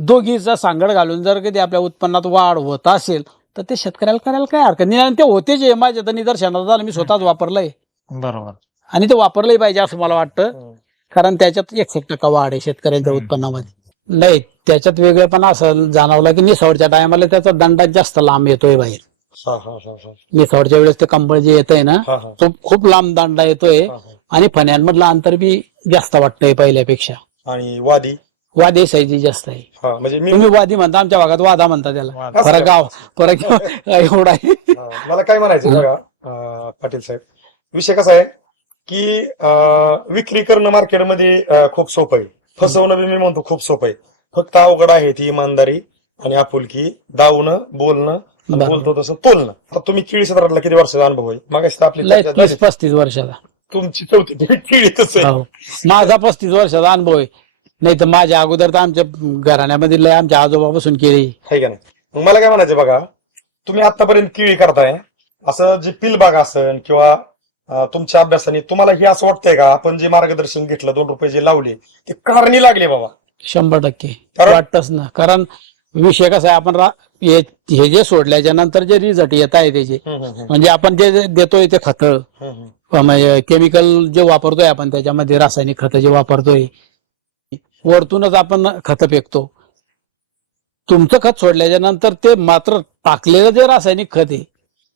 दोघीचा सांगड घालून जर कधी आपल्या उत्पन्नात वाढ होत असेल तर ते शेतकऱ्याला करायला काय हरकत नाही. ते होते जे माझ्या तर निदर्शनात झालं. मी स्वतःच वापरलंय. बरोबर. आणि ते वापरलंही पाहिजे असं मला वाटतं. कारण त्याच्यात एकशे टक्का वाढ आहे शेतकऱ्यांच्या. उत्पन्नामध्ये. नाही त्याच्यात वेगळेपणा असं जाणवलं की निसवडच्या टायमाला त्याचा दंडा जास्त लांब येतोय बाहेर. हा, हा, हा, हा. निसवडच्या वेळेस ते कंबळ जे येतंय ना हा, हा, तो खूप लांब दांडा येतोय. हा, हा. आणि फण्यांमधलं अंतर बी जास्त वाटतंय पहिल्यापेक्षा. आणि वादी? वादी साईजी जास्त आहे. हा म्हणजे मी तुम्ही वादी म्हणता आमच्या भागात वादा म्हणता त्याला. वाद. फरक? गाव फरक एवढा आहे. हा, मला काय म्हणायचं बघा अं, पाटील साहेब. विषय कसा आहे की अं, विक्री करणं मार्केटमध्ये अं, खूप सोपं आहे. फसवणं बी मी म्हणतो खूप सोपं आहे. फक्त अवघड आहे ती इमानदारी आणि आपुलकी दावणं बोलणं आणि. बोलतो तसं तोलणं आता तुम्ही केळी क्षेत्रातला किती वर्षाचा अनुभव आहे? मग आपली लय चर्चा तीस झाली. पस्तीस वर्षाचा. तुमची चौथी आहे. हो. माझा पस्तीस वर्षाचा अनुभव आहे. नाही तर माझ्या अगोदर तर आमच्या घराण्यामध्ये लय आमच्या आजोबापासून केली. आहे का नाही? मग मला काय म्हणायचं बघा तुम्ही आतापर्यंत केळी करताय असं जे पिलबाग असन किंवा अं, तुमच्या अभ्यासाने तुम्हाला हे असं वाटतंय का? आपण जे मार्गदर्शन घेतलं दोन रुपये जे लावले ते कारणी लागले बाबा. शंभर टक्के. कारण- वाटतच ना. कारण विषय कसा आहे आपण रा- हे हे जे सोडल्याच्या नंतर जे रिझल्ट येत आहे त्याचे हम्म, हम्म, म्हणजे आपण जे जे देतोय ते खत. हम्म, हम्म. म्हणजे केमिकल जे वापरतोय आपण त्याच्यामध्ये रासायनिक खत जे वापरतोय वरतूनच आपण खत फेकतो. तुमचं खत सोडल्याच्या नंतर ते मात्र टाकलेलं जे रासायनिक खत आहे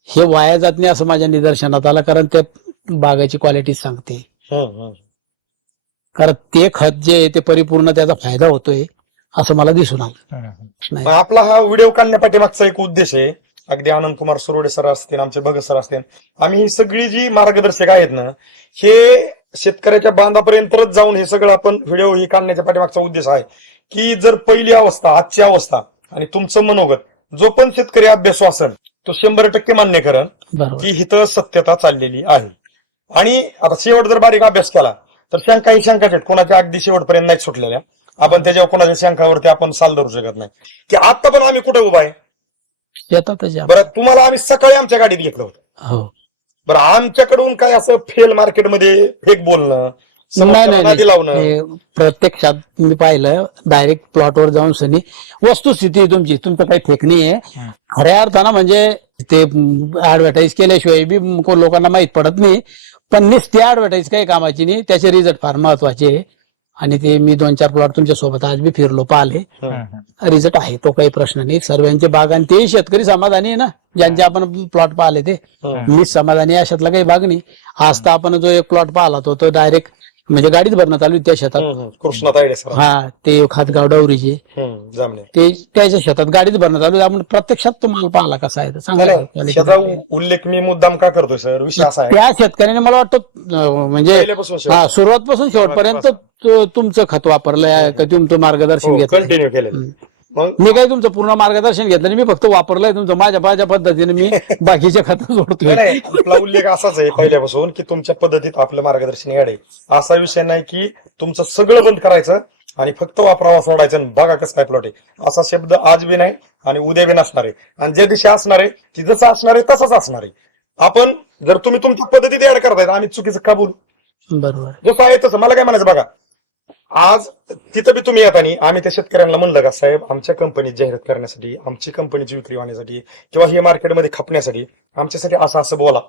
हे वाया जात नाही असं माझ्या निदर्शनात आलं कारण ते बागाची क्वालिटी सांगते. हम्म, हम्म. कारण ते खत जे आहे ते परिपूर्ण त्याचा फायदा होतोय असं मला दिसून आलं. आपला हा व्हिडिओ काढण्यापाठीमागचा एक उद्देश आहे अगदी आनंद कुमार सुरोडे सर असतील आमचे भगत सर असतील. आम्ही ही सगळी जी मार्गदर्शक आहेत ना हे शेतकऱ्याच्या बांधापर्यंतच जाऊन हे सगळं आपण व्हिडिओ ही काढण्याच्या पाठीमागचा उद्देश आहे की जर पहिली अवस्था आजची अवस्था आणि तुमचं मनोगत जो पण शेतकरी अभ्यासू असेल तो शंभर टक्के मान्य करण की हिथं सत्यता चाललेली आहे. आणि आता शेवट जर बारीक अभ्यास केला तर शंका ही शंकाच आहेत. कोणाच्या अगदी शेवटपर्यंत नाही सुटलेल्या. आपण त्याच्यावर कोणाच्या शंकावरती आपण साल धरू शकत नाही. की आता पण आम्ही कुठे उभा आहे? येतातच या. बरं तुम्हाला आम्ही सकाळी आमच्या गाडीत घेतलं होतं. हो. बरं आमच्याकडून काय असं फेल मार्केटमध्ये फेक बोलणं नाही समोरच्याला नाही नादी लावणं? हे प्रत्यक्षात मी पाहिलं डायरेक्ट प्लॉटवर जाऊन सनी वस्तुस्थिती आहे तुमची तुमचं काही फेक नाही आहे. खऱ्या अर्थानं म्हणजे ते ऍडव्हर्टाईज केल्याशिवाय बी को- लोकांना माहीत पडत नाही पण नुसती ऍडव्हर्टाईज काही कामाची नाही त्याचे रिझल्ट फार महत्त्वाचे आहे. आणि ते मी दोन चार प्लॉट तुमच्यासोबत आज बी फिरलो पाहिले. रिझल्ट आहे तो काही प्रश्न नाही. सर्वांचे बाग आणि तेही शेतकरी समाधानी आहे ना ज्यांचे आपण प्लॉट पाहिले ते. मी समाधानी अशातला काही भाग नाही. आज तर आपण जो एक प्लॉट पाहिला तो तो डायरेक्ट म्हणजे गाडीत भरणं चालू आहे त्या शेतात. कृष्णा तायडे सर हा ते खातगाव डवरीचे. हं, जामणे. ते त्याच्या शेतात गाडीत भरणं चालू आहे. आपण प्रत्यक्षात तो माल पाहिला कसा आहे तर नाही, उ- उल्लेख मी मुद्दाम का करतोय सर? विषय असा आहे. त्या शेतकऱ्याने मला वाटतं अं, म्हणजे पहिल्यापासून. हा सुरुवातपासून शेवटपर्यंत तो- तुमचं खत वापरलंय का तुमचं मार्गदर्शन हो, घेतलं कंटिन्यू केलेलं. मग? मी काही तुमचं पूर्ण मार्गदर्शन घेतलं नाही. मी फक्त वापरलंय तुमचं माझ्या माझ्या पद्धतीने मी बाकीचे खत नाही, जोडतोय. नाही आपला उल्लेख असाच आहे पहिल्यापासून की तुमच्या पद्धतीत आपलं मार्गदर्शन याड आहे. असा विषय नाही की तुमचं सगळं बंद करायचं आणि फक्त वापरावा सोडायचं आणि बघा कसं काय प्लॉट आहे. असा शब्द आज बी नाही आणि उद्या बी नसणार आहे. आणि ज्या दिवशी असणार आहे ती जसं असणार आहे तसंच असणार आहे. आपण जर तुम्ही तुमच्या पद्धतीत ऍड करताय आम्ही चुकीचं का बोलू? बरोबर. जसं आहे तसं. मला काय म्हणायचं बघा आज तिथं बी तुम्ही येत आणि आम्ही त्या शेतकऱ्यांना म्हणलं का साहेब आमच्या कंपनीत जाहिरात करण्यासाठी आमची कंपनीची विक्री होण्यासाठी किंवा हे मार्केटमध्ये खपण्यासाठी आमच्यासाठी असं असं बोला.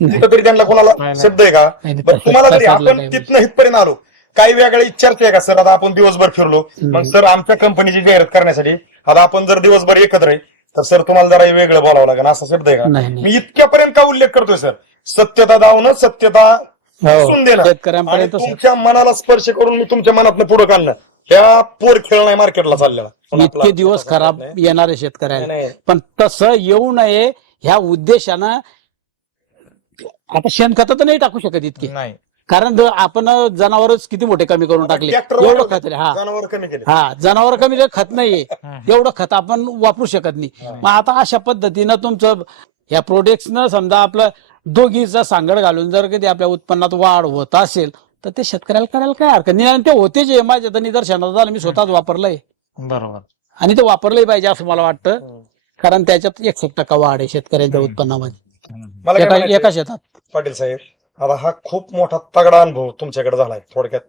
तिथं तरी त्यांना कोणाला. शब्द आहे का? बरं तुम्हाला तरी आपण तिथनं इथपर्यंत आलो. काही वेगळ्या इच्छार्थ आहे का सर आता आपण दिवसभर फिरलो. मग सर आमच्या कंपनीची जाहिरात करण्यासाठी आता आपण जर दिवसभर एकत्र आहे तर सर तुम्हाला जरा वेगळं बोलावं लागेल असा शब्द आहे का? मी इतक्यापर्यंत का उल्लेख करतोय सर? सत्यता दावणं सत्यता हो. देणं आणि शेतकऱ्यांपर्यंत तुमच्या मनाला स्पर्श करून मी तुमच्या मनातनं पुढे काढणं ह्या पोर खेळ नाही मार्केटला चाललेला. पण इतके आपला- दिवस खराब येणारे नाही, नाही. पण तसं येऊ नये ह्या उद्देशानं आता शेणखत तर नाही टाकू शकत इतके. नाही. कारण ज- आपण जनावरच किती मोठे कमी करून टाकले? एवढं वाढवले. खत रे हा. जनावर कमी केले. हा जनावर कमी रे खत नाहीये. हम्म. एवढं खत आपण वापरू शकत नाही. मग आता अशा पद्धतीनं तुमचं या प्रोडक्ट्सनं समजा आपलं दोघीचा सांगड घालून जर कधी आपल्या उत्पन्नात वाढ होत असेल तर ते शेतकऱ्याला करायला काय हरकत नाही. आणि ते होते जे माझ्या तर निदर्शनात झालं. मी स्वतःच वापरलंय. बरोबर. आणि ते वापरलंही पाहिजे असं मला वाटतं. हम्म. कारण त्याच्यात एकशे टक्का वाढ आहे शेतकऱ्यांच्या. उत्पन्नामध्ये. मला काय एका म्हणायचंय, शेतात. पाटील साहेब आता हा खूप मोठा तगडा अनुभव तुमच्याकडे झालाय थोडक्यात.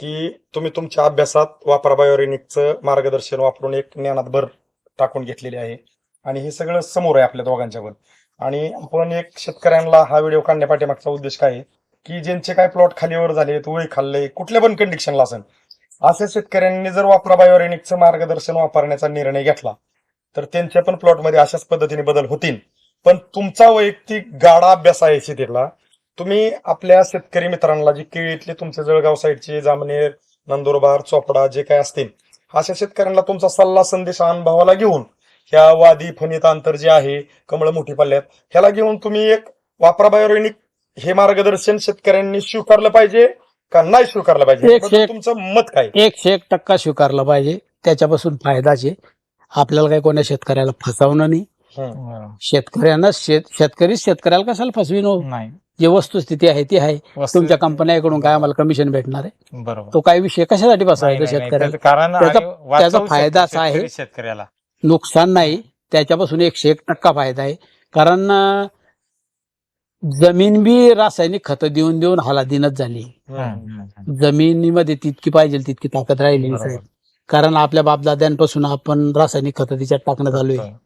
की तुम्ही तुमच्या अभ्यासात वापरा बायोरेनिकचं मार्गदर्शन वापरून एक ज्ञानात भर टाकून घेतलेली आहे. आणि हे सगळं समोर आहे आपल्या दोघांच्या पण आणि आपण एक शेतकऱ्यांना हा व्हिडिओ काढण्यापाठीमागचा उद्देश काय की ज्यांचे काय प्लॉट खालीवर झाले वळी खाल्ले कुठल्या पण कंडिशनला असेल असे शेतकऱ्यांनी जर वापरा बायोरेनिकचं मार्गदर्शन वापरण्याचा निर्णय घेतला तर त्यांच्या पण प्लॉटमध्ये अशाच पद्धतीने बदल होतील. पण तुमचा वैयक्तिक गाडा अभ्यास आहे शेतीतला तुम्ही आपल्या शेतकरी मित्रांना जे केळीतले तुमचे जळगाव साईडचे जामनेर नंदुरबार चोपडा जे काय असतील अशा शेतकऱ्यांना तुमचा सल्ला संदेश अनुभवाला घेऊन ह्या वादी फणीत अंतर जे आहे कमळ मोठी पल्ल्यात ह्याला घेऊन तुम्ही एक वापरा बायोरेनिक हे मार्गदर्शन शेतकऱ्यांनी स्वीकारलं पाहिजे का नाही स्वीकारलं पाहिजे? तुमचं मत काय? एकशे एक टक्का स्वीकारलं पाहिजे. त्याच्यापासून फायदाच आहे आपल्याला काही कोण्या शेतकऱ्याला फसवणं नाही. शेतकऱ्यांना शेत शेतकरी शेतकऱ्याला कशाला फसवीन हो? नाही. जी वस्तुस्थिती आहे ती आहे. तुमच्या कंपन्याकडून काय आम्हाला कमिशन भेटणार आहे? बरोबर. तो काही विषय कशासाठी बसवायचा. शेतकऱ्याला? त्याचं कारण त्याचा- फायदा असा आहे- शेतकऱ्याला. नुकसान नाही त्याच्यापासून एकशे एक टक्का फायदा आहे. कारण जमीन बी रासायनिक खतं देऊन देऊन हालादीनच झाली. जमिनीमध्ये तितकी पाहिजे तितकी ताकद राहिली. नाही, कारण आपल्या बापदाद्यांपासून आपण रासायनिक खतं तिच्यात टाकण्यात आलोय बरोबर.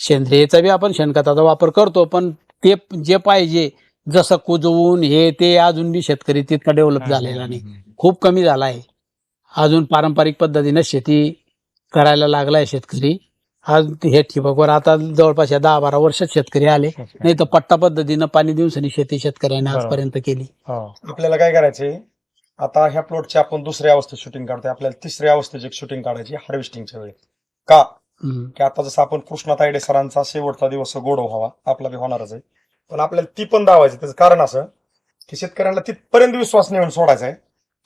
सेंद्रियचा बी आपण शेणखताचा वापर करतो पण ते जे पाहिजे जसं कुजवून हे ते अजून बी शेतकरी तितका डेव्हलप झालेला नाही. खूप कमी झाला आहे. अजून पारंपरिक पद्धतीने शेती करायला लागलाय शेतकरी. आज हे ठिबकवर आता जवळपास या दहा बारा वर्षात शेतकरी आले. नाही तर पट्टा पद्धतीनं पाणी देऊन सनी शेती शेतकऱ्यांनी. आजपर्यंत केली. हो. आपल्याला काय करायचंय? आता ह्या प्लॉटची आपण दुसऱ्या अवस्थेत शूटिंग काढतोय. आपल्याला तिसऱ्या अवस्थेची शूटिंग काढायची हार्वेस्टिंगच्या वेळी. का. की आता जसं आपण कृष्णा तायडे सरांचा शेवटचा दिवस गोड व्हावा आपला बी होणारच आहे. पण आपल्याला ती पण दावायची. त्याचं कारण असं की शेतकऱ्यांना तिथपर्यंत विश्वास नेऊन सोडायचा आहे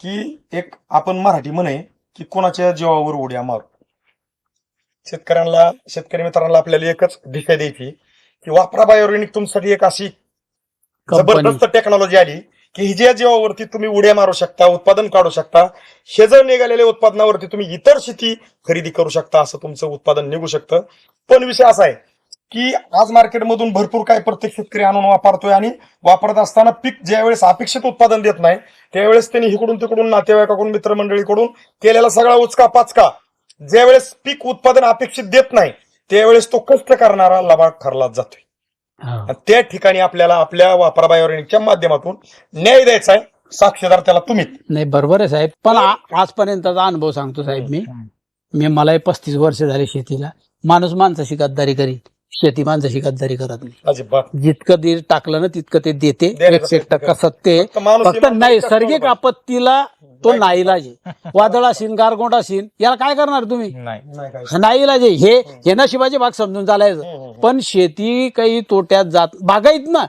की एक आपण मराठी म्हणे की कोणाच्या जीवावर उड्या मारू. शेतकऱ्यांना शेतकरी मित्रांना आपल्याला एकच दिशा द्यायची की वापरा बायोरेनिक तुमच्यासाठी एक अशी जबरदस्त टेक्नॉलॉजी आली की ही ज्या जीवावरती तुम्ही उड्या मारू शकता उत्पादन काढू शकता हे जर निघालेल्या उत्पादनावरती तुम्ही इतर शेती खरेदी करू शकता असं तुमचं उत्पादन निघू शकतं. पण विषय असा आहे की आज मार्केटमधून भरपूर काय प्रत्येक शेतकरी आणून वापरतोय आणि वापरत असताना पीक ज्यावेळेस अपेक्षित उत्पादन देत नाही त्यावेळेस त्यांनी इकडून तिकडून नातेवाईकाकडून मित्रमंडळीकडून केलेला सगळा उचका पाचका ज्यावेळेस पीक उत्पादन अपेक्षित देत नाही त्यावेळेस तो कष्ट करणारा लबाड ठरला जातोय. त्या ठिकाणी आपल्याला आपल्या वापरा बायोरेनिकच्या माध्यमातून न्याय द्यायचा आहे साक्षीदार त्याला तुम्ही. नाही बरोबर आहे साहेब. पण आजपर्यंतचा अनुभव सांगतो साहेब मी. मी मलाही पस्तीस वर्ष झाले शेतीला. माणूस माणसाशी गद्दारी करीत शेती माणसाशी गद्दारी करत नाही. जितकं दीड टाकलं ना तितकं ते देते. एकशे टक्का. सत्य. फक्त नैसर्गिक आपत्तीला तो. नाईलाज आहे वादळ असेल गारगोट असेल याला काय करणार तुम्ही नाही नाही काय. नाईलाज आहे हे हे नशिबाचे भाग समजून चालायचं. पण शेती काही तोट्यात जात बागायत ना